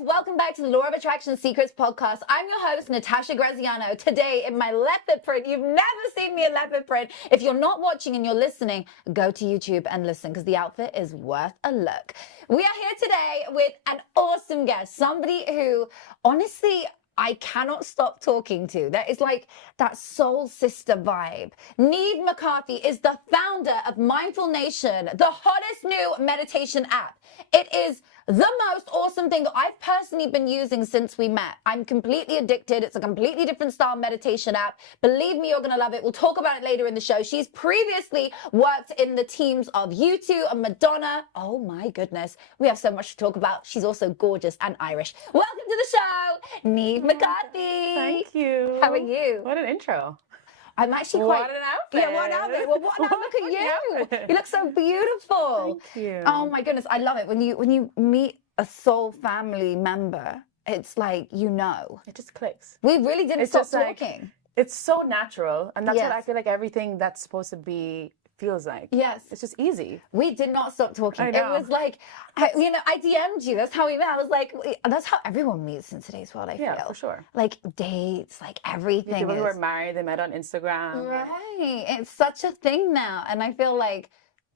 welcome back to the Law of Attraction Secrets podcast. I'm your host, Natasha Graziano. Today in my leopard print, you've never seen me in leopard print. If you're not watching and you're listening, go to YouTube and listen because the outfit is worth a look. We are here today with an awesome guest, somebody who honestly, I cannot stop talking to. That is like that soul sister vibe. Neve McCarthy is the founder of Mindful Nation, the hottest new meditation app. It is the most awesome thing that I've personally been using since we met. I'm completely addicted. It's a completely different style meditation app. Believe me, you're going to love it. We'll talk about it later in the show. She's previously worked in the teams of U2 and Madonna. Oh my goodness. We have so much to talk about. She's also gorgeous and Irish. Welcome to the show, Neve McCarthy. Thank you. How are you? What an intro. I'm actually quite... What an outfit. Yeah, what an outfit. Well, what an outfit. Look at you. You look so beautiful. Thank you. Oh my goodness. I love it. When you meet a soul family member, it's like, you know. It just clicks. We really didn't stop talking. Like, it's so natural. And that's Yes. what I feel like everything that's supposed to be feels like. Yes. It's just easy. We did not stop talking. I know. It was like, I DM'd you. That's how we met. I was like, that's how everyone meets in today's world, I feel. Yeah, for sure. Like dates, like everything. People who is... are married, they met on Instagram. Right. It's such a thing now. And I feel like,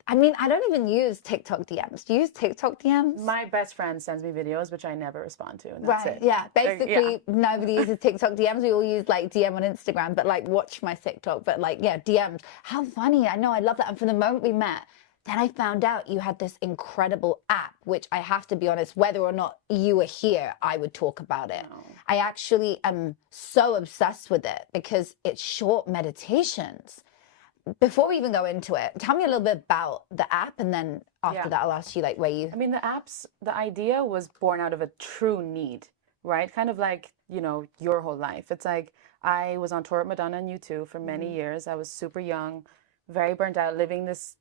I mean, I don't even use TikTok DMs. Do you use TikTok DMs? My best friend sends me videos, which I never respond to. And that's Right, it. yeah. Basically, yeah. nobody uses TikTok DMs. We all use like DM on Instagram, but like watch my TikTok. But like, yeah, DMs. How funny. I know, I love that. And from the moment we met, then I found out you had this incredible app, which I have to be honest, whether or not you were here, I would talk about it. Oh. I actually am so obsessed with it because it's short meditations. Before we even go into it, tell me a little bit about the app, and then after that, I'll ask you like where you... I mean, the idea was born out of a true need, right? Kind of like, you know, your whole life. It's like, I was on tour with Madonna and U2 for many years. I was super young, very burnt out, living this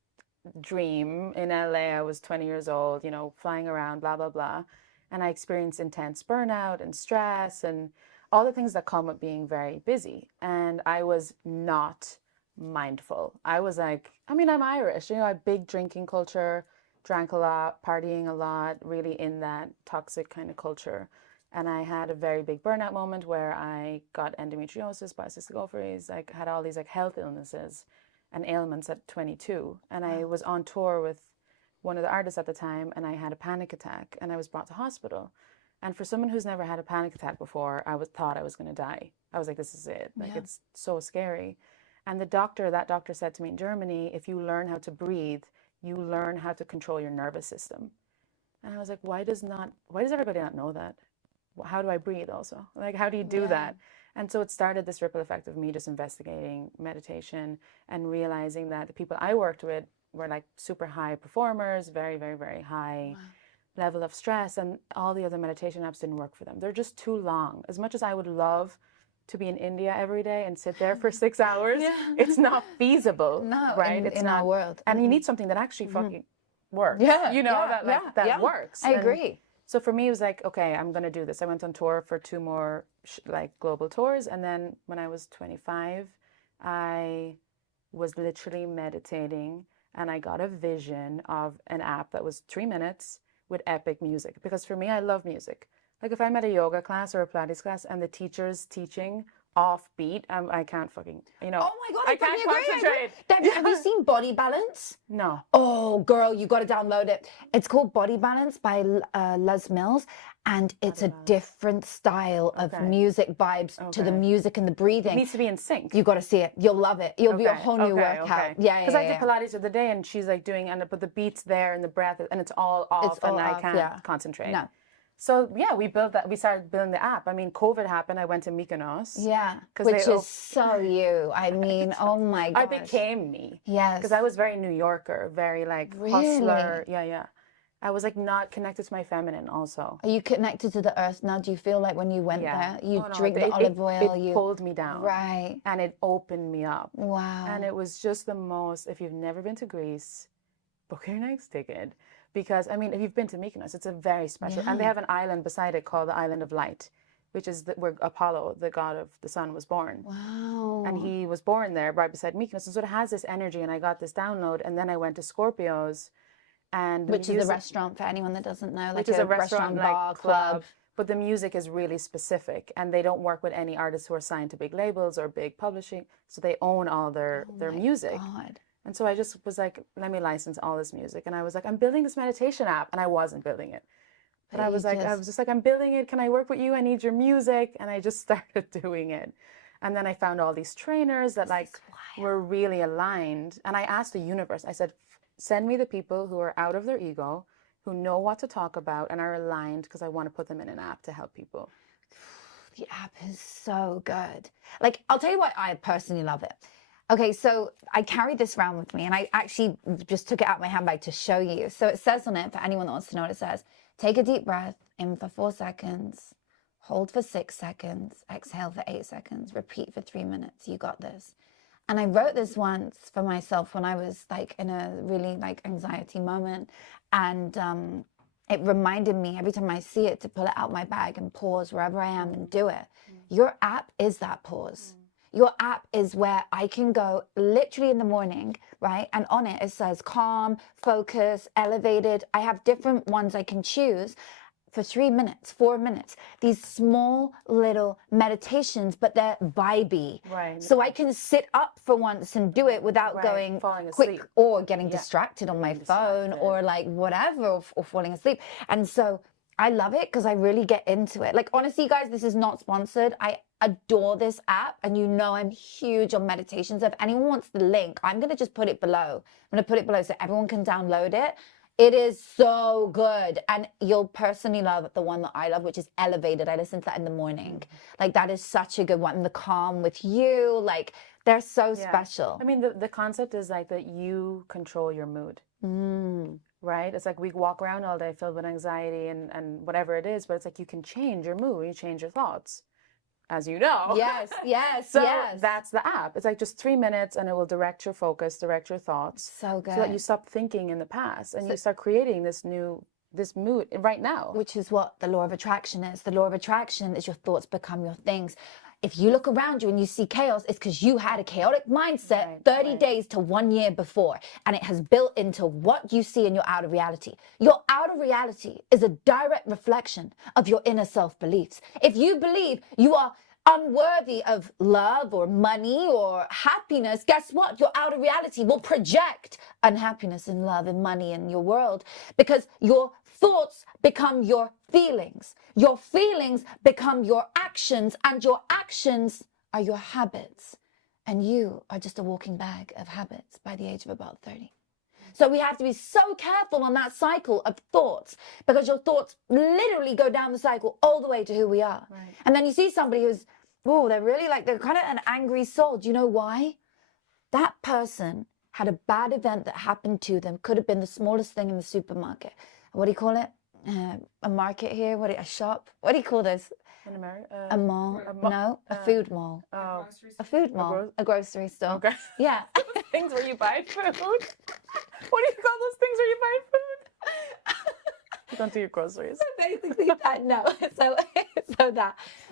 dream in LA. I was 20 years old, you know, flying around, blah, blah, blah. And I experienced intense burnout and stress and all the things that come with being very busy. And I was not mindful. I was like, I mean, I'm Irish, you know, a big drinking culture, drank a lot, partying a lot, really in that toxic kind of culture. And I had a very big burnout moment where I got endometriosis, polycystic ovaries, like had all these like health illnesses and ailments at 22. And I was on tour with one of the artists at the time, and I had a panic attack and I was brought to hospital. And for someone who's never had a panic attack before, thought I was going to die. I was like, this is it. Like, it's so scary. And that doctor said to me, in Germany, if you learn how to breathe, you learn how to control your nervous system. And I was like, why does everybody not know that? How do I breathe also? Like, how do you do that? And so it started this ripple effect of me just investigating meditation and realizing that the people I worked with were like super high performers, very, very, very high level of stress, and all the other meditation apps didn't work for them. They're just too long. As much as I would love to be in India every day and sit there for 6 hours, it's not feasible. No, right? in our world. And you need something that actually fucking works. Yeah, you know, that works. I agree. So for me, it was like, okay, I'm going to do this. I went on tour for 2 more like global tours. And then when I was 25, I was literally meditating, and I got a vision of an app that was 3 minutes with epic music. Because for me, I love music. Like if I'm at a yoga class or a Pilates class and the teacher's teaching offbeat, I can't fucking, you know. Oh my God, I can't concentrate. Have you seen Body Balance? No. Oh, girl, you got to download it. It's called Body Balance by Les Mills, and it's a different style of music vibes to the music and the breathing. It needs to be in sync. You got to see it. You'll love it. You'll be a whole new workout. Yeah, because I did Pilates the other day, and she's like doing, but the beat's there and the breath, and it's all off, and I can't concentrate. No. So yeah, we started building the app. I mean, COVID happened. I went to Mykonos. Yeah, which is so you. I mean, oh my God. I became me. Yes. Because I was very New Yorker, very like hustler. Yeah. I was like not connected to my feminine also. Are you connected to the earth now? Do you feel like when you went there, you drink the olive oil? It pulled me down. Right. And it opened me up. Wow. And it was just the most, if you've never been to Greece, book your next ticket. Because, I mean, if you've been to Mykonos, it's a very special, and they have an island beside it called the Island of Light, which is where Apollo, the god of the sun, was born. Wow. And he was born there right beside Mykonos. And so it has this energy, and I got this download, and then I went to Scorpios. And which is a restaurant for anyone that doesn't know, like which is a restaurant bar, club. but the music is really specific, and they don't work with any artists who are signed to big labels or big publishing, so they own all their music. God. And so I just was like, let me license all this music. And I was like, I'm building this meditation app, and I wasn't building it. But I was just like, I'm building it. Can I work with you? I need your music. And I just started doing it. And then I found all these trainers that like were really aligned. And I asked the universe, I said, send me the people who are out of their ego, who know what to talk about and are aligned, because I want to put them in an app to help people. The app is so good. Like, I'll tell you why I personally love it. Okay, so I carry this around with me, and I actually just took it out of my handbag to show you. So it says on it, for anyone that wants to know what it says, take a deep breath, in for 4 seconds, hold for 6 seconds, exhale for 8 seconds, repeat for 3 minutes. You got this. And I wrote this once for myself when I was like in a really like anxiety moment. And it reminded me every time I see it to pull it out my bag and pause wherever I am and do it. Your app is that pause. Your app is where I can go literally in the morning, right? And on it, it says calm, focus, elevated. I have different ones I can choose for 3 minutes, 4 minutes. These small little meditations, but they're vibey. Right. So I can sit up for once and do it without going falling quick asleep. or getting distracted on my phone or like whatever, or falling asleep. And so I love it because I really get into it. Like, honestly, guys, this is not sponsored. I adore this app, and you know I'm huge on meditations. If anyone wants the link, I'm going to just put it below. I'm going to put it below so everyone can download it. It is so good. And you'll personally love the one that I love, which is Elevated. I listen to that in the morning. Like, that is such a good one. And the calm with you, like, they're so special. I mean, the concept is like that you control your mood. Right? It's like we walk around all day filled with anxiety and whatever it is, but it's like you can change your mood, you change your thoughts, as you know. Yes, yes, so yes. that's the app. It's like just 3 minutes, and it will direct your focus, direct your thoughts. So good. So that you stop thinking in the past, and you start creating this mood right now. Which is what the law of attraction is. The law of attraction is your thoughts become your things. If you look around you and you see chaos, it's because you had a chaotic mindset 30 days to 1 year before, and it has built into what you see in your outer reality. Your outer reality is a direct reflection of your inner self beliefs. If you believe you are unworthy of love or money or happiness, guess what? Your outer reality will project unhappiness and love and money in your world, because your thoughts become your feelings. Your feelings become your actions, and your actions are your habits. And you are just a walking bag of habits by the age of about 30. So we have to be so careful on that cycle of thoughts, because your thoughts literally go down the cycle all the way to who we are. Right. And then you see somebody who's, oh, they're kind of an angry soul. Do you know why? That person had a bad event that happened to them. Could have been the smallest thing in the supermarket. What do you call it? A market here? A shop? What do you call this? In America? A mall? No, a food mall. Oh. A food mall. A grocery store. Okay. Yeah. Things where you buy food. What do you call those things where you buy food? You don't do your groceries. Basically that, no. So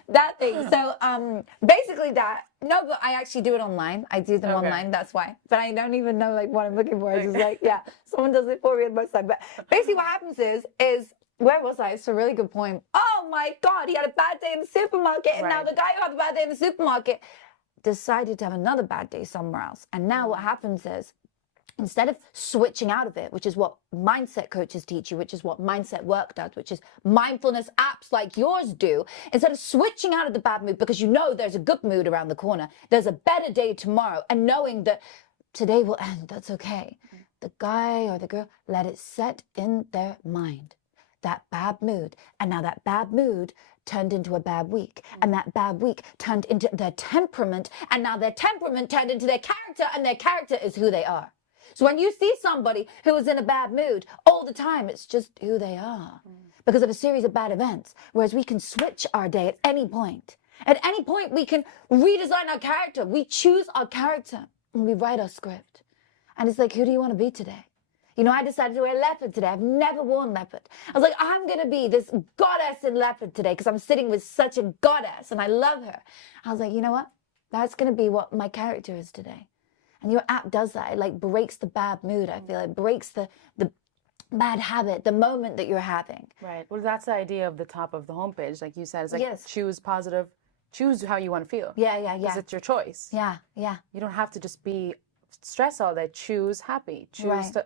that thing. So basically that. No, but I actually do it online. I do them online. That's why. But I don't even know like what I'm looking for. I just like, yeah, someone does it for me on my side. But basically what happens is where was I? It's a really good point. Oh my God, he had a bad day in the supermarket, and now the guy who had a bad day in the supermarket decided to have another bad day somewhere else. And now what happens is, instead of switching out of it, which is what mindset coaches teach you, which is what mindset work does, which is mindfulness apps like yours do, instead of switching out of the bad mood because you know there's a good mood around the corner, there's a better day tomorrow, and knowing that today will end, that's okay. The guy or the girl, let it set in their mind, that bad mood. And now that bad mood turned into a bad week, and that bad week turned into their temperament, and now their temperament turned into their character, and their character is who they are. So when you see somebody who is in a bad mood all the time, it's just who they are because of a series of bad events. Whereas we can switch our day at any point. At any point, we can redesign our character. We choose our character and we write our script. And it's like, who do you want to be today? You know, I decided to wear leopard today. I've never worn leopard. I was like, I'm going to be this goddess in leopard today because I'm sitting with such a goddess and I love her. I was like, you know what? That's going to be what my character is today. And your app does that. It like breaks the bad mood. I feel it breaks the bad habit, the moment that you're having. Right. Well, that's the idea of the top of the homepage, like you said. It's like Yes. choose positive, choose how you want to feel. Yeah, yeah, Because yeah. it's your choice. Yeah, yeah. You don't have to just be stressed all day. Choose happy. Choose Right. to,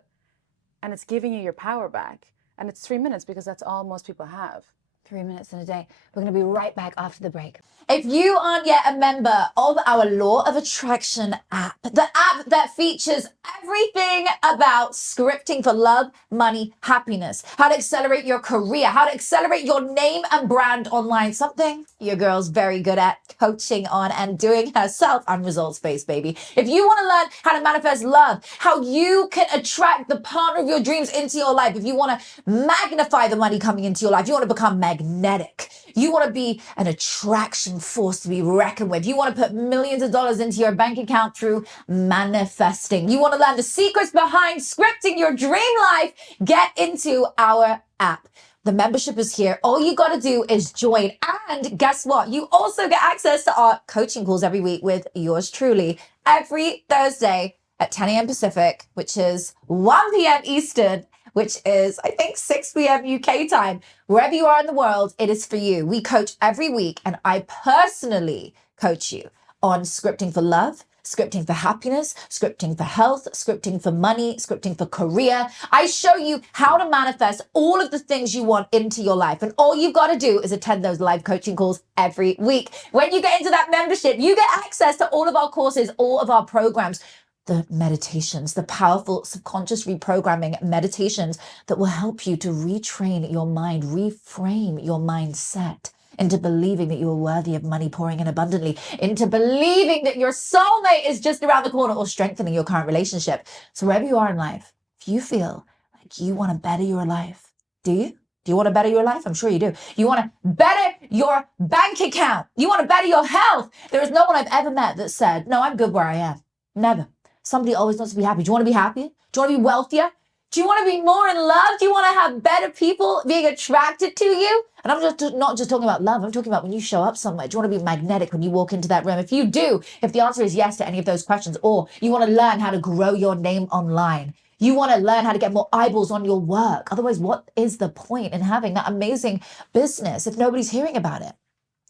and it's giving you your power back. And it's 3 minutes because that's all most people have. 3 minutes in a day. We're going to be right back after the break. If you aren't yet a member of our Law of Attraction app, the app that features everything about scripting for love, money, happiness, how to accelerate your career, how to accelerate your name and brand online, something your girl's very good at coaching on and doing herself. I'm results-based, baby. If you want to learn how to manifest love, how you can attract the partner of your dreams into your life, if you want to magnify the money coming into your life, you want to become magnetic, you want to be an attraction force to be reckoned with, you want to put millions of dollars into your bank account through manifesting, you want to learn the secrets behind scripting your dream life, get into our app. The membership is here. All you got to do is join. And guess what? You also get access to our coaching calls every week with yours truly every Thursday at 10 a.m. Pacific, which is 1 p.m. Eastern, which is, I think, 6 p.m. UK time. Wherever you are in the world, it is for you. We coach every week, and I personally coach you on scripting for love, scripting for happiness, scripting for health, scripting for money, scripting for career. I show you how to manifest all of the things you want into your life. And all you've got to do is attend those live coaching calls every week. When you get into that membership, you get access to all of our courses, all of our programs, the meditations, the powerful subconscious reprogramming meditations that will help you to retrain your mind, reframe your mindset into believing that you are worthy of money pouring in abundantly, into believing that your soulmate is just around the corner, or strengthening your current relationship. So wherever you are in life, if you feel like you want to better your life, do you? Do you want to better your life? I'm sure you do. You want to better your bank account. You want to better your health. There is no one I've ever met that said, no, I'm good where I am. Never. Somebody always wants to be happy. Do you want to be happier? Do you want to be wealthier? Do you want to be more in love? Do you want to have better people being attracted to you? And I'm just not just talking about love. I'm talking about when you show up somewhere. Do you want to be magnetic when you walk into that room? If you do, if the answer is yes to any of those questions, or you want to learn how to grow your name online, you want to learn how to get more eyeballs on your work. Otherwise, what is the point in having that amazing business if nobody's hearing about it?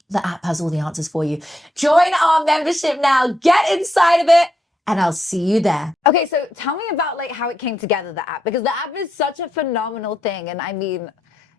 The app has all the answers for you. Join our membership now. Get inside of it, and I'll see you there. Okay, so tell me about like how it came together, the app, because the app is such a phenomenal thing. And I mean,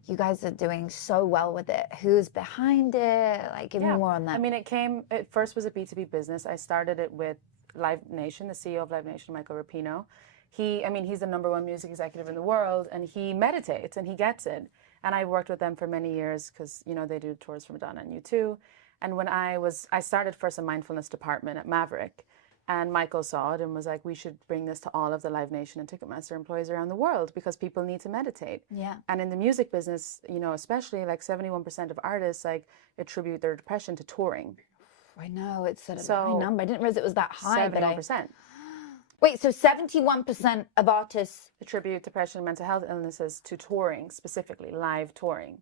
you guys are doing so well with it. Who's behind it? Like, give me more on that. I mean, it first was a B2B business. I started it with Live Nation, the CEO of Live Nation, Michael Rapino. He's the #1 music executive in the world, and he meditates and he gets it. And I worked with them for many years because, they do tours for Madonna and U2. And when I started first a mindfulness department at Maverick. And Michael saw it and was like, we should bring this to all of the Live Nation and Ticketmaster employees around the world because people need to meditate. Yeah. And in the music business, especially like 71% of artists attribute their depression to touring. I know, it's a high number. I didn't realize it was that high. 71%. Wait, so 71% of artists attribute depression and mental health illnesses to touring, specifically live touring.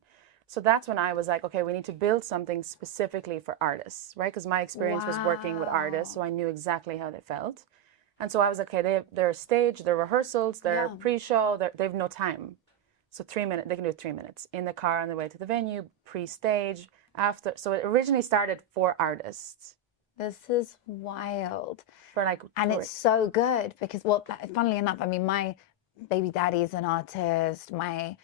So that's when I was like, okay, we need to build something specifically for artists, right? Because my experience was working with artists, so I knew exactly how they felt. And so I was like, okay, they're stage, they're rehearsals, they're pre-show, they have no time. So 3 minutes, they can do 3 minutes in the car on the way to the venue, pre-stage, after. So it originally started for artists. This is wild. For and it's so good because, well, funnily enough, I mean, my baby daddy's an artist. My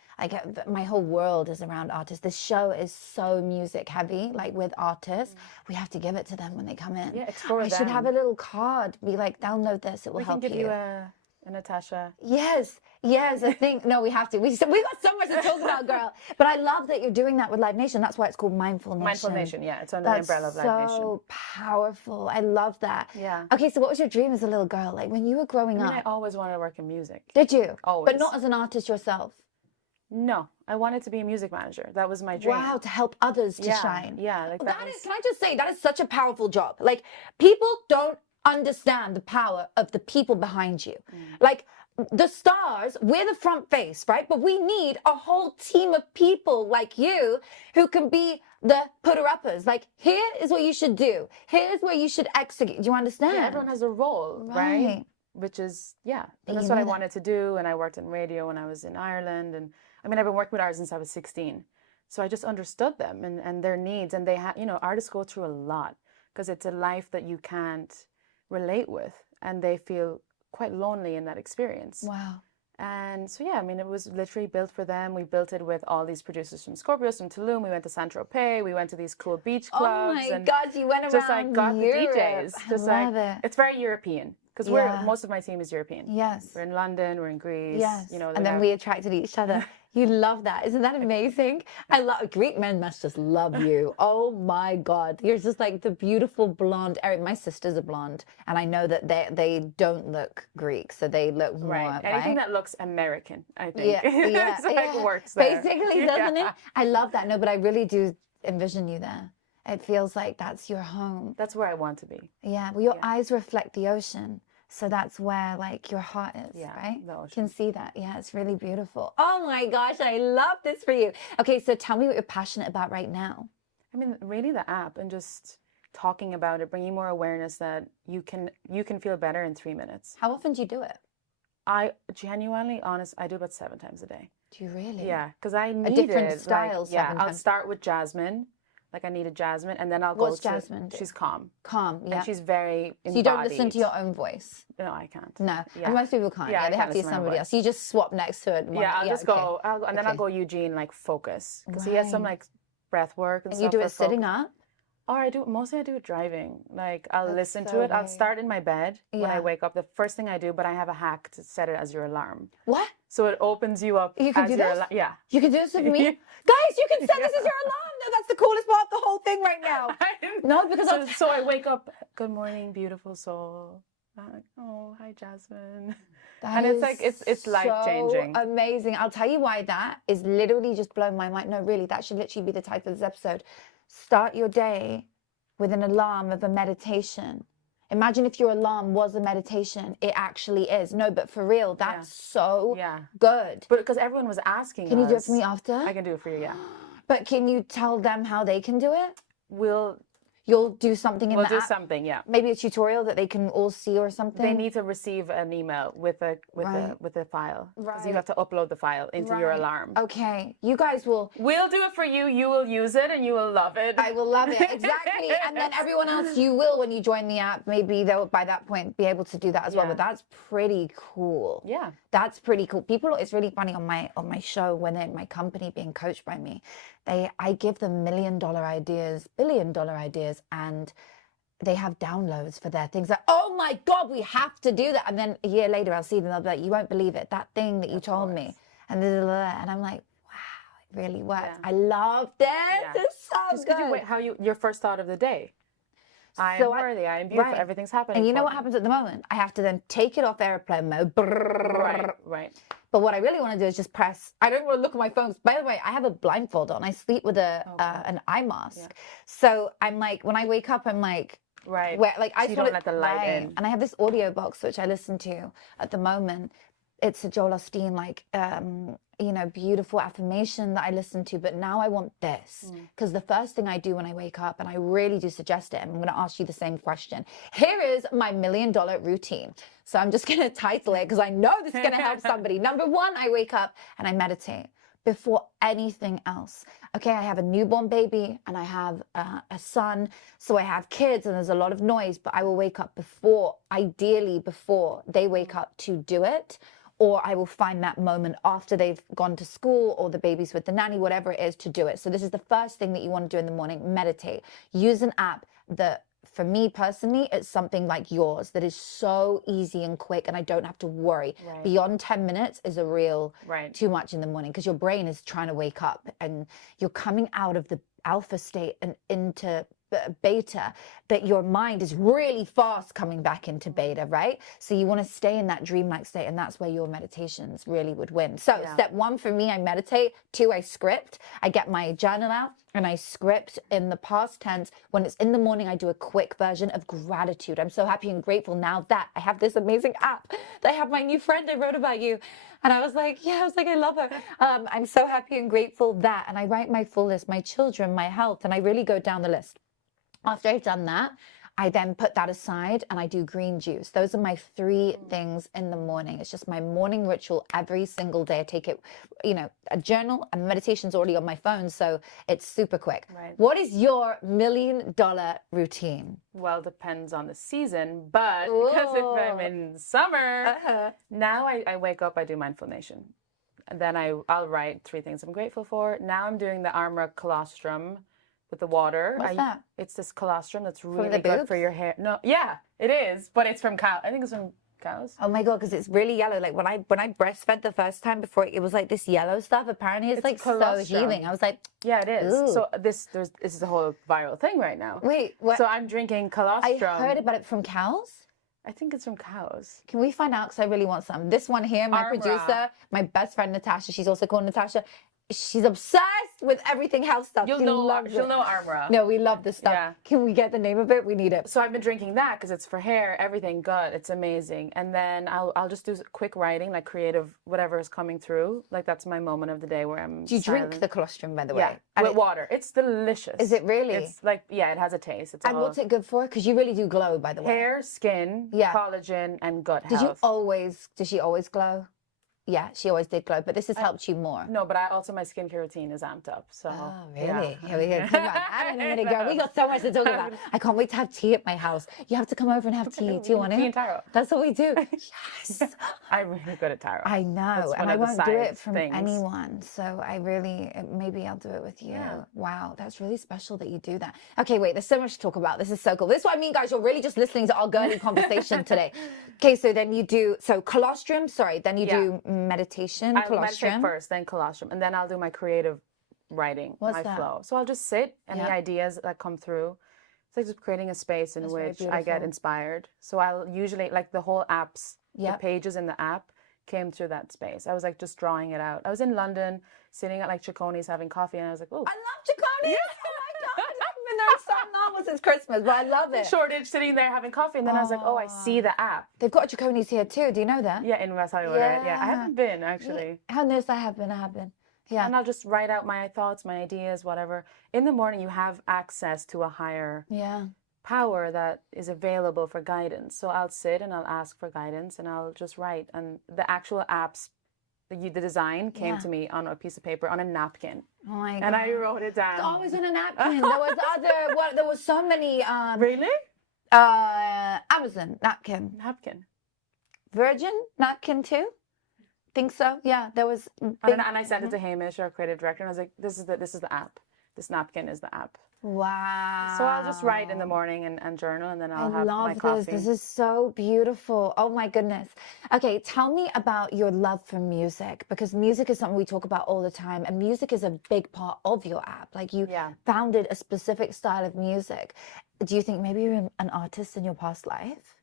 whole world is around artists. This show is so music heavy, like with artists. We have to give it to them when they come in. Yeah, explore them. I should have a little card. Be like, download this. It will help you. We can give you a Natasha. Yes. I think, no, we have to. We got so much to talk about, girl. But I love that you're doing that with Live Nation. That's why it's called Mindfulness. Mindful Nation, yeah. It's under the umbrella of Live Nation. So powerful. I love that. Yeah. Okay, so what was your dream as a little girl? Like when you were growing up? I always wanted to work in music. Did you? Always. But not as an artist yourself? No, I wanted to be a music manager. That was my dream. Wow, to help others to shine. Yeah, can I just say, that is such a powerful job. Like, people don't understand the power of the people behind you. Like, the stars, we're the front face, right? But we need a whole team of people like you who can be the putter-uppers. Like, here is what you should do. Here's where you should execute. Do you understand? Yeah, everyone has a role, right? which is, yeah, But and that's you what know I that. wanted to do. And I worked in radio when I was in Ireland. And I mean, I've been working with artists since I was 16. So I just understood them and their needs. And they have, you know, artists go through a lot because it's a life that you can't relate with. And they feel quite lonely in that experience. Wow. And so, yeah, I mean, it was literally built for them. We built it with all these producers from Scorpios, from Tulum. We went to Saint-Tropez. We went to these cool beach Oh clubs my and God, you went just like around got the Europe. DJs. I Just like, love it. it's very European because Yeah. most of my team is European. Yes. We're in London, we're in Greece. Yes. You know, And then we attracted each other. You love that. Isn't that amazing? I love Greek men must just love you. Oh my God. You're just like the beautiful blonde. My sister's a blonde. And I know that they don't look Greek. So they look more, right. Anything right? that looks American, I think. Yeah. Yeah. it's like Yeah. works there. Basically, doesn't Yeah. it? I love that. No, but I really do envision you there. It feels like that's your home. That's where I want to be. Yeah. Well, your Yeah. eyes reflect the ocean. So that's where like your heart is, Yeah, right? the You ocean. can see that. Yeah, it's really beautiful. Oh my gosh, I love this for you. Okay, so tell me what you're passionate about right now. I mean, really the app and just talking about it, bringing more awareness that you can feel better in 3 minutes. How often do you do it? I genuinely, honest, I do about 7 times a day. Do you really? Yeah, because I need different it. style Like, yeah, 7 I'll times. start with Jasmine. Like I needed Jasmine, and then I'll What's go to. Jasmine do? She's calm, Calm, yeah. and she's very embodied. So you don't listen to your own voice? No, I can't. No, Yeah. and most people can't. Yeah, Yeah, I they have can't to use listen to my own somebody voice. else. You just swap next to it. Yeah, I'll just okay. go. And then I'll Okay. go Eugene like focus because he has some Right. like breath work and And stuff. you do for it sitting focus. up? Or I do it driving. Like I'll That's listen so to it. I'll great. start in my bed when Yeah. I wake up. The first thing I do, but I have a hack to set it as your alarm. What? So it opens you up You can as do your this? alarm. Yeah. You can do this with me? Guys, you can set this as your alarm. No, that's the coolest part of the whole thing right now. No, because so I wake up, good morning, beautiful soul. I'm like, oh, hi, Jasmine. That And it's is like, it's life-changing. So amazing. I'll tell you why that is literally just blown my mind. No, really, that should literally be the title of this episode. Start your day with an alarm of a meditation. Imagine if your alarm was a meditation. It actually is. No, but for real, that's so Yeah. good. But because everyone was asking Can you do it us, for me after? I can do it for you, yeah. But can you tell them how they can do it? We'll You'll do something in we'll the do app? something, yeah. Maybe a tutorial that they can all see or something? They need to receive an email with a Right. file. Because you Right. have to upload the file into your Right. alarm. Okay. You guys will We'll do it for you. You will use it and you will love it. I will love it. Exactly. And then everyone else, you will, when you join the app, maybe they'll by that point be able to do that as well. Yeah. But that's pretty cool. Yeah. That's pretty cool. People, it's really funny on my show when they're in my company being coached by me, I give them $1 million ideas, $1 billion ideas, and they have downloads for their things like, oh my God, we have to do that. And then a year later, I'll see them, they'll be like, you won't believe it, that thing that you told me. And and I'm like, wow, it really works. Yeah. I love this. Yeah. It's so Just good. could you wait your first thought of the day? I am So worthy, I am beautiful, right. everything's happening. And you know for what me. happens at the moment? I have to then take it off airplane mode. Right. But what I really want to do is just press. I don't want to look at my phone. By the way, I have a blindfold on. I sleep with an eye mask. Yeah. So I'm like, when I wake up, I'm like, Right. where like I So just you don't want let the light in. And I have this audio box which I listen to at the moment. It's a Joel Osteen beautiful affirmation that I listen to. But now I want this because the first thing I do when I wake up, and I really do suggest it, and I'm going to ask you the same question. Here is my $1 million routine. So I'm just going to title it because I know this is going to help somebody. Number one, I wake up and I meditate before anything else. Okay, I have a newborn baby and I have a son, so I have kids and there's a lot of noise, but I will wake up ideally before they wake up to do it, or I will find that moment after they've gone to school or the baby's with the nanny, whatever it is, to do it. So this is the first thing that you want to do in the morning, meditate. Use an app that, for me personally, it's something like yours that is so easy and quick and I don't have to worry. Right. Beyond 10 minutes is a real Right. too much in the morning because your brain is trying to wake up and you're coming out of the alpha state and into beta, but your mind is really fast coming back into beta, right? So you want to stay in that dreamlike state, and that's where your meditations really would win. So step one for me, I meditate. 2, I script. I get my journal out and I script in the past tense. When it's in the morning, I do a quick version of gratitude. I'm so happy and grateful now that I have this amazing app, that I have my new friend I wrote about you. And I was like, I love her. I'm so happy and grateful that, and I write my full list, my children, my health, and I really go down the list. After I've done that, I then put that aside and I do green juice. Those are my 3 things in the morning. It's just my morning ritual every single day. I take it, a journal, and meditation's already on my phone, so it's super quick. Right. What is your $1 million routine? Well, depends on the season, but because if I'm Ooh. in summer, now I wake up, I do mindfulness. And then I'll write 3 things I'm grateful for. Now I'm doing the Armra colostrum with the water. What's that? It's this colostrum that's the really good boobs? for your hair. No, yeah, it is, but it's from cow. I think it's from cows. Oh my God, because it's really yellow. Like when I breastfed the first time before, it was like this yellow stuff. Apparently it's like so colostrum. healing. I was like, Yeah, it is. ooh. So this is a whole viral thing right now. Wait, what? So I'm drinking I colostrum. heard about it from cows. I think it's from cows. Can we find out? Because I really want some. This one here, my Armra. producer, my best friend Natasha, she's also called Natasha. She's obsessed with everything health stuff. She'll She loves know it. Armra. No, we love this stuff. Yeah. Can we get the name of it? We need it. So I've been drinking that because it's for hair, everything, gut. It's amazing. And then I'll just do quick writing, like creative, whatever is coming through. Like that's my moment of the day where I'm Do you silent. drink the colostrum, by the way? Yeah, And with water. It's delicious. Is it really? It's like, yeah, it has a taste. It's And all what's it good for? Because you really do glow, by the way. hair, skin, Yeah. collagen, and gut Did health. did she always glow? Yeah, she always did glow, but this has helped you more. No, but my skincare routine is amped up. So Oh, really? yeah. Here we go. Come on. I don't know, girl. We got so much to talk about. I can't wait to have tea at my house. You have to come over and have tea. Do you want Tea to? and taro. That's what we do. Yes. I'm really good at taro. I know. That's And one I of the won't do it side from things. anyone. So maybe I'll do it with you. Yeah. Wow. That's really special that you do that. Okay, wait. There's so much to talk about. This is so cool. This is what I mean, guys. You're really just listening to our girly conversation today. Okay, so then you do, colostrum, then you do meditation, I'll colostrum. meditate first, then colostrum, and then I'll do my creative writing, What's my that? flow. So I'll just sit, and the Yeah. ideas that come through, it's like just creating a space in That's very which I get beautiful. inspired. So I'll usually, like the whole apps, Yeah. the pages in the app came through that space. I was like just drawing it out. I was in London, sitting at like Chiconi's having coffee, and I was like, oh, I love Chicone. Oh my God. I've been there so long since Christmas, but I love it. Shoreditch, sitting there having coffee, and then I was like, oh, I see the app. They've got a Chiconi's here too. Do you know that? Yeah, in West Hollywood. Right? Yeah, I Yeah. haven't been actually. How knows that happened? Yeah. And I'll just write out my thoughts, my ideas, whatever. In the morning, you have access to a higher Yeah. power that is available for guidance. So I'll sit and I'll ask for guidance and I'll just write. And the actual apps, the design came Yeah. to me on a piece of paper, on a napkin. Oh my God. And I wrote it It's down. always on a napkin. There was so many Really? Amazon napkin. Napkin. Virgin napkin too? Think so? Yeah, there was And I sent it to Hamish, our creative director, and I was like, this is the app. This napkin is the app. Wow. So I'll just write in the morning and journal, and then I'll I have my love coffee. this. This is so beautiful. Oh my goodness. Okay, tell me about your love for music, because music is something we talk about all the time, and music is a big part of your app. Like you Yeah. founded a specific style of music. Do you think maybe you're an artist in your past life?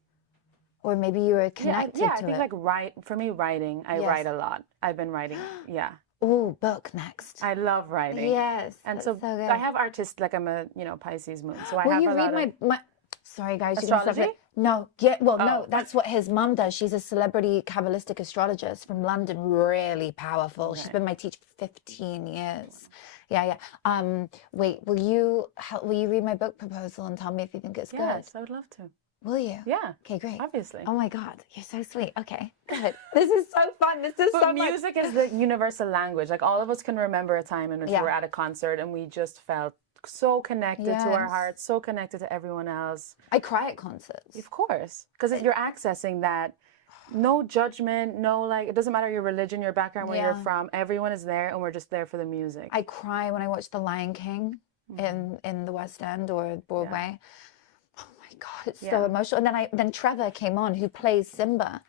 Or maybe you were connected I to think it? like for me, writing, I Yes. write a lot. I've been writing. Yeah. Ooh, book next. I love writing. Yes. And that's so, good. I have artists, like I'm a, Pisces moon. So I Will have you a read lot of, my sorry guys, you can stop Astrology? it. No, yeah, well, no, Oh. that's what his mum does. She's a celebrity Kabbalistic astrologist from London, really powerful. She's been my teacher for 15 years. Yeah. Wait, will you read my book proposal and tell me if you think it's yes, I would love to. good? Will you? Yeah. Okay, great. Obviously. Oh my God, you're so sweet. Okay, good. This is so fun. This is But so much. music is the universal language. Like all of us can remember a time in which Yeah. we were at a concert and we just felt so connected to our Yes. hearts, so connected to everyone else. I cry at concerts. Of course, because you're accessing that. No judgment, no like, it doesn't matter your religion, your background, where you're Yeah. from. Everyone is there and we're just there for the music. I cry when I watch The Lion King in the West End or Broadway. Oh my God, it's so Yeah. emotional. And then Trevor came on, who plays Simba.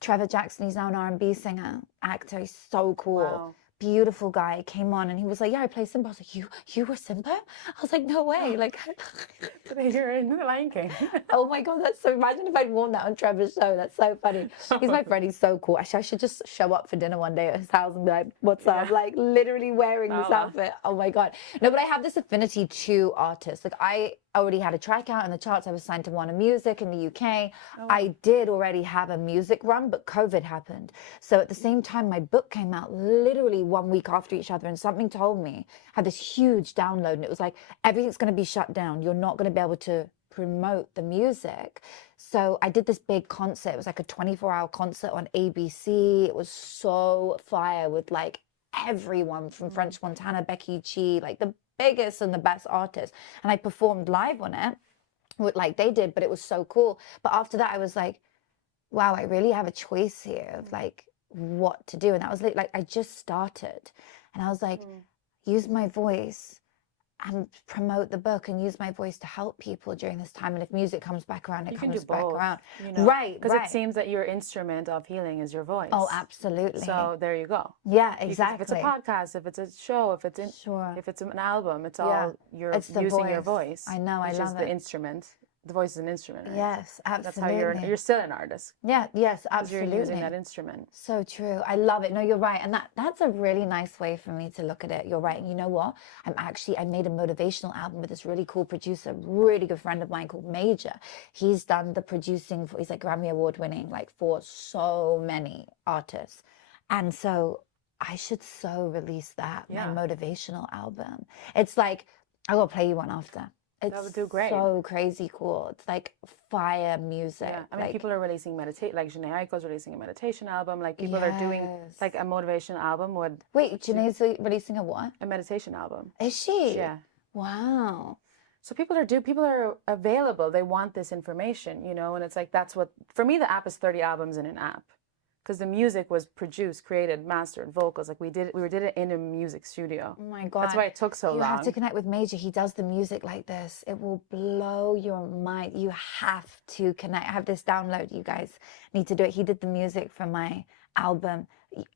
Trevor Jackson, he's now an R&B singer, actor. He's so cool. Wow. Beautiful guy, came on and he was like, yeah, I play Simba. I was like, you were Simba? I was like, no way. Like, You're in The Lion King. oh my God, that's so, imagine if I'd worn that on Trevor's show. That's so funny. He's my friend. He's so cool. Actually, I should just show up for dinner one day at his house and be like, what's up? Like literally wearing this outfit. Oh my God. No, but I have this affinity to artists. Like I already had a track out in the charts. I was signed to Warner Music in the UK. I did already have a music run, but COVID happened. So at the same time, my book came out literally 1 week after each other, and something told me, I had this huge download, and it was like, everything's going to be shut down. You're not going to be able to promote the music. So I did this big concert. It was like a 24-hour concert on ABC. It was so fire with like everyone from French Montana, Becky G, like the biggest and the best artists. And I performed live on it, like they did, but it was so cool. But after that, I was like, wow, I really have a choice here of like what to do. And that was like I just started, and I was like, use my voice and promote the book and use my voice to help people during this time. And if music comes back around, it You can do comes back both, around. you know, Right, because right. it seems that your instrument of healing is your voice. Oh, absolutely. So there you go. Yeah, Because exactly. if it's a podcast, if it's a show, if it's Sure. if it's an album, it's Yeah. all you're It's the using your voice. voice. I know, I which love is the it. instrument. The voice is an instrument, right? Yes, That's absolutely. how you're still an artist. Yeah, yes, Because absolutely. you're using that instrument. So true. I love it. No, you're right. And that's a really nice way for me to look at it. You're right. And you know what? I made a motivational album with this really cool producer, really good friend of mine called Major. He's done the producing for, he's like Grammy Award winning, like for so many artists. And so I should so release that, my motivational album. It's like, I will play you one after. It's That would do great. so crazy cool. It's like fire music. Yeah, I mean, like, people are releasing like Janae Aiko's releasing a meditation album. Like people are doing Yes. like a motivational album would Wait, Janae's releasing a what? a meditation album. Is she? Yeah. Wow. So people are available. They want this information, you know, and it's like that's what for me the app is 30 albums in an app. Because the music was produced, created, mastered, vocals. Like we did it in a music studio. Oh my God. That's why it took so You long. have to connect with Major. He does the music like this. It will blow your mind. You have to connect. I have this download. You guys need to do it. He did the music for my album.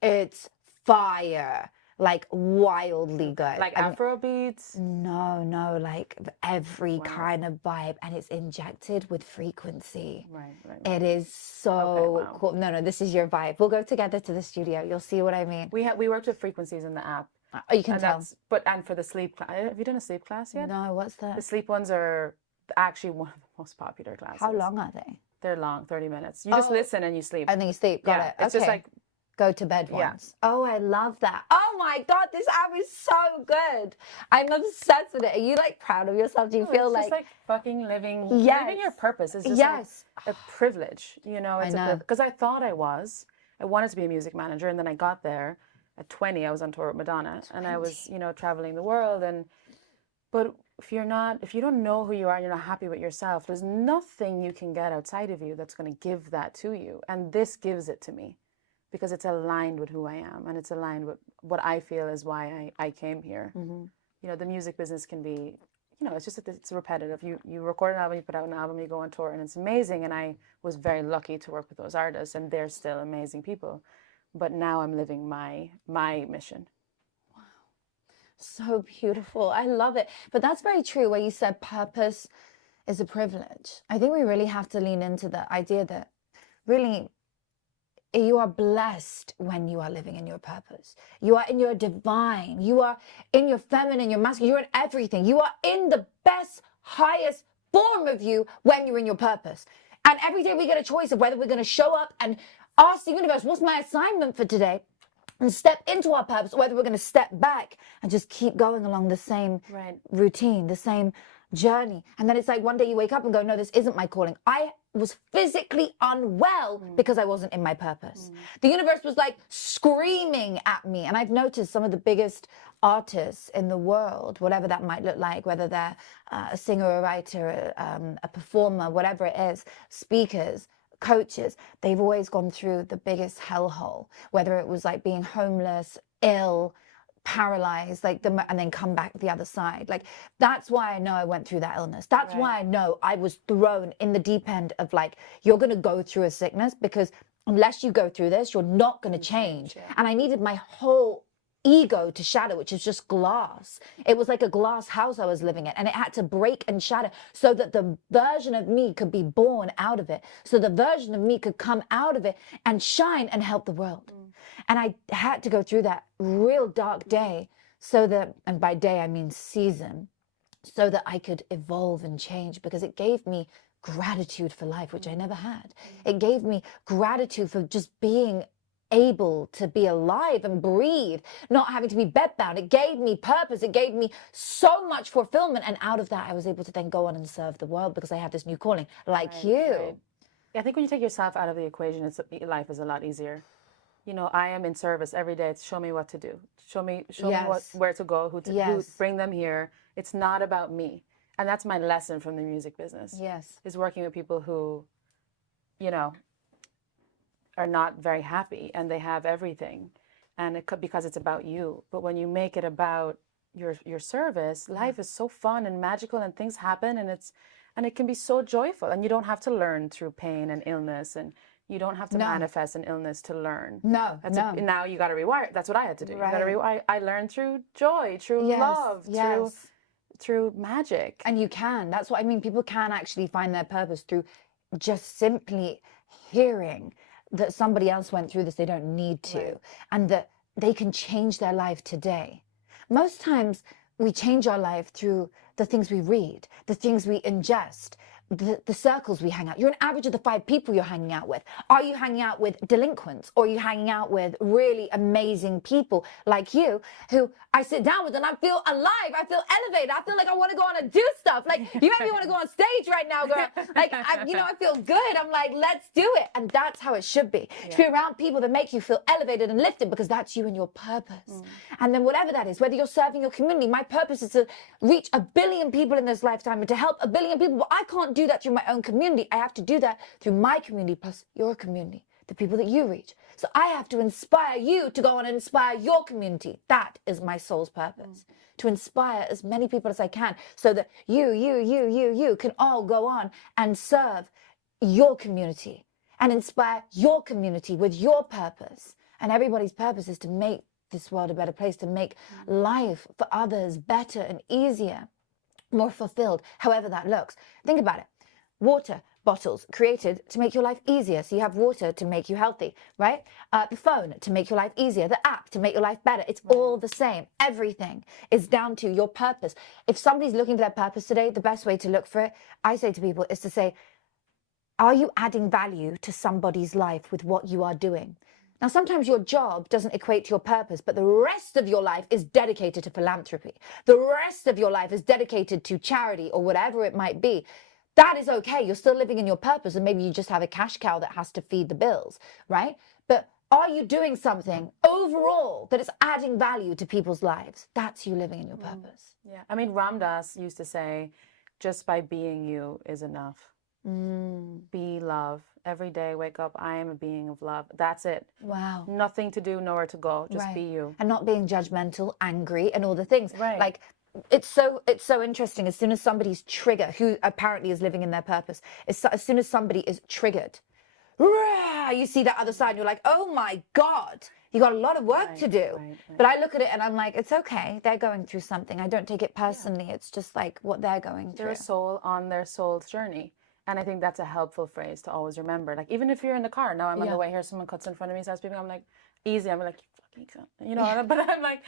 It's fire. Like wildly good. Like Afro beats. No, like every kind of vibe, and it's injected with frequency. Right. It is so Okay, wow. cool. No, this is your vibe. We'll go together to the studio. You'll see what I mean. We worked with frequencies in the app. Oh, you can tell. And for the sleep class, have you done a sleep class yet? No, what's The that? sleep ones are actually one of the most popular classes. How long are they? They're long, 30 minutes. You just listen and you sleep. And then you sleep. Got it. It's just like go to bed Yeah. once. Oh, I love that. Oh my God, this app is so good. I'm obsessed with it. Are you like proud of yourself? Do you feel it's like, just like fucking living Yes. living your purpose is just yes, like a privilege, you know. It's know. because I thought I wanted to be a music manager, and then I got there at 20. I was on tour with Madonna, and I was, you know, traveling the world. But if you don't know who you are and you're not happy with yourself, there's nothing you can get outside of you that's going to give that to you. And this gives it to me because it's aligned with who I am, and it's aligned with what I feel is why I came here. Mm-hmm. You know, the music business can be, you know, it's repetitive. You record an album, you put out an album, you go on tour, and it's amazing. And I was very lucky to work with those artists, and they're still amazing people. But now I'm living my mission. so beautiful. I love it. But that's very true where you said purpose is a privilege. I think we really have to lean into the idea that really you are blessed when you are living in your purpose. You are in your divine. You are in your feminine, your masculine. You're in everything. You are in the best, highest form of you when you're in your purpose. And every day we get a choice of whether we're going to show up and ask the universe, what's my assignment for today? And step into our purpose, or whether we're going to step back and just keep going along the same routine, the same journey. And then it's like one day you wake up and go, no, this isn't my calling. I was physically unwell because I wasn't in my purpose. The universe was like screaming at me. And I've noticed some of the biggest artists in the world, whatever that might look like, whether they're a singer, a writer, a performer, whatever it is, speakers, coaches, they've always gone through the biggest hellhole, whether it was like being homeless, ill, paralyzed, like and then come back the other side. Like that's why I know I went through that illness. That's why I know I was thrown in the deep end of like, you're going to go through a sickness, because unless you go through this, you're not going to change. And I needed my whole ego to shatter, which is just glass. It was like a glass house I was living in, and it had to break and shatter so that the version of me could be born out of it, so the version of me could come out of it and shine and help the world. And I had to go through that real dark day so that, and by day I mean season, so that I could evolve and change, because it gave me gratitude for life, which I never had. It gave me gratitude for just being able to be alive and breathe, not having to be bedbound. It gave me purpose. It gave me so much fulfillment. And out of that, I was able to then go on and serve the world because I had this new calling, like Right, you. right. I think when you take yourself out of the equation, life is a lot easier. You know, I am in service every day. It's show me what to do. Show me Yes. where to go, who Yes. bring them here. It's not about me. And that's my lesson from the music business. Yes. Is working with people who, you know, are not very happy and they have everything. And it could because it's about you. But when you make it about your service, life is so fun and magical and things happen and it can be so joyful. And you don't have to learn through pain and illness, and you don't have to No. manifest an illness to learn. No, no. Now you got to rewire. That's what I had to do. You got to Right. rewire. I learned through joy, through Yes, love, yes. through magic. And you can. That's what I mean. People can actually find their purpose through just simply hearing that somebody else went through this. They don't need to. Right. And that they can change their life today. Most times we change our life through the things we read, the things we ingest, the circles we hang out. You're an average of the 5 people you're hanging out with. Are you hanging out with delinquents, or are you hanging out with really amazing people like you, who I sit down with and I feel alive, I feel elevated, I feel like I want to go on and do stuff. Like, you make me want to go on stage right now, girl. Like, I feel good. I'm like, let's do it. And that's how it should be. To be around people that make you feel elevated and lifted, because that's you and your purpose. And then whatever that is, whether you're serving your community, my purpose is to reach 1 billion people in this lifetime and to help 1 billion people. But I can't do that through my own community. I have to do that through my community plus your community, the people that you reach. So I have to inspire you to go on and inspire your community. That is my soul's purpose, to inspire as many people as I can, so that you can all go on and serve your community and inspire your community with your purpose. And everybody's purpose is to make this world a better place, to make life for others better and easier, more fulfilled, however that looks. Think about it. Water bottles created to make your life easier. So you have water to make you healthy, right? The phone to make your life easier. The app to make your life better. It's all the same. Everything is down to your purpose. If somebody's looking for their purpose today, the best way to look for it, I say to people, is to say, are you adding value to somebody's life with what you are doing? Now, sometimes your job doesn't equate to your purpose, but the rest of your life is dedicated to philanthropy. The rest of your life is dedicated to charity or whatever it might be. That is okay. You're still living in your purpose, and maybe you just have a cash cow that has to feed the bills, right? But are you doing something overall that is adding value to people's lives? That's you living in your purpose. Yeah. I mean, Ram Dass used to say, just by being you is enough. Be love. Every day, wake up, I am a being of love. That's it. Wow. Nothing to do, nowhere to go. Just Right. be you. And not being judgmental, angry, and all the things. Right. Like, it's so interesting. As soon as somebody's triggered, who apparently is living in their purpose, as soon as somebody is triggered, rah, you see that other side, and you're like, oh my God, you got a lot of work to do. right. But I look at it and I'm like, it's okay. They're going through something. I don't take it personally. It's just like what they're going They're through. a soul on their soul's journey. And I think that's a helpful phrase to always remember. Like, even if you're in the car, now I'm on the way here, someone cuts in front of me, starts speaking, I'm like, easy. I'm like, you fucking cunt. You know, but I'm like,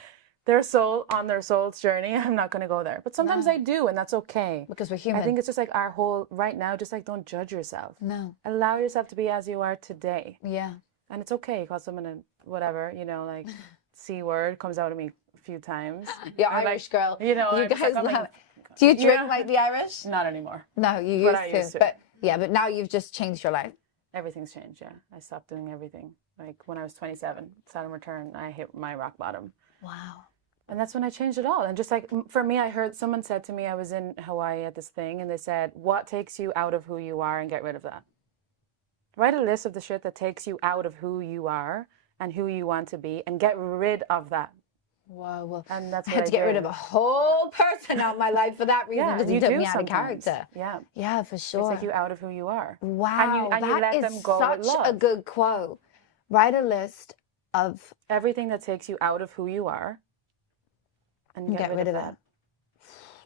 their soul on their soul's journey. I'm not going to go there. But sometimes I do, and that's okay. Because we're human. I think it's just like our whole, right now, just like, don't judge yourself. No. Allow yourself to be as you are today. Yeah. And it's okay. You call someone a whatever, you know, like, C word comes out of me a few times. You're I'm Irish like, girl. You know, You I'm just guys like, I'm love like, it. Do you drink like the Irish? Not anymore. No, you But I used used to. to. But yeah, but now you've just changed your life. Everything's changed, yeah. I stopped doing everything. Like, when I was 27, Saturn return, I hit my rock bottom. Wow. And that's when I changed it all. And just like, for me, I heard someone said to me, I was in Hawaii at this thing, and they said, what takes you out of who you are, and get rid of that. Write a list of the shit that takes you out of who you are and who you want to be, and get rid of that. Wow. Well, And that's I what had to get rid of a whole person out of my life for that reason, Yeah, because you he took do me out of sometimes. character. Yeah. Yeah, for They sure. take you out of who you are. Wow, and you that let is them go with such a love. good quote. Write a list of Everything that takes you out of who you are, and get rid of that.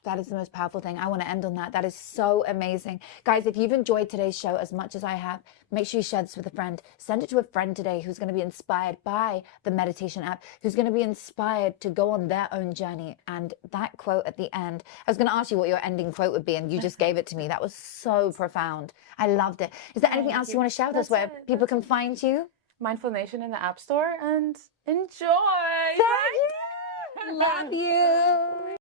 That is the most powerful thing. I want to end on that. That is so amazing. Guys, if you've enjoyed today's show as much as I have, make sure you share this with a friend. Send it to a friend today who's going to be inspired by the meditation app, who's going to be inspired to go on their own journey. And that quote at the end, I was going to ask you what your ending quote would be, and you just gave it to me. That was so profound. I loved it. Is there anything else you want to share with us where people can find you? Mindful Nation in the App Store and enjoy. Thank you. Love you.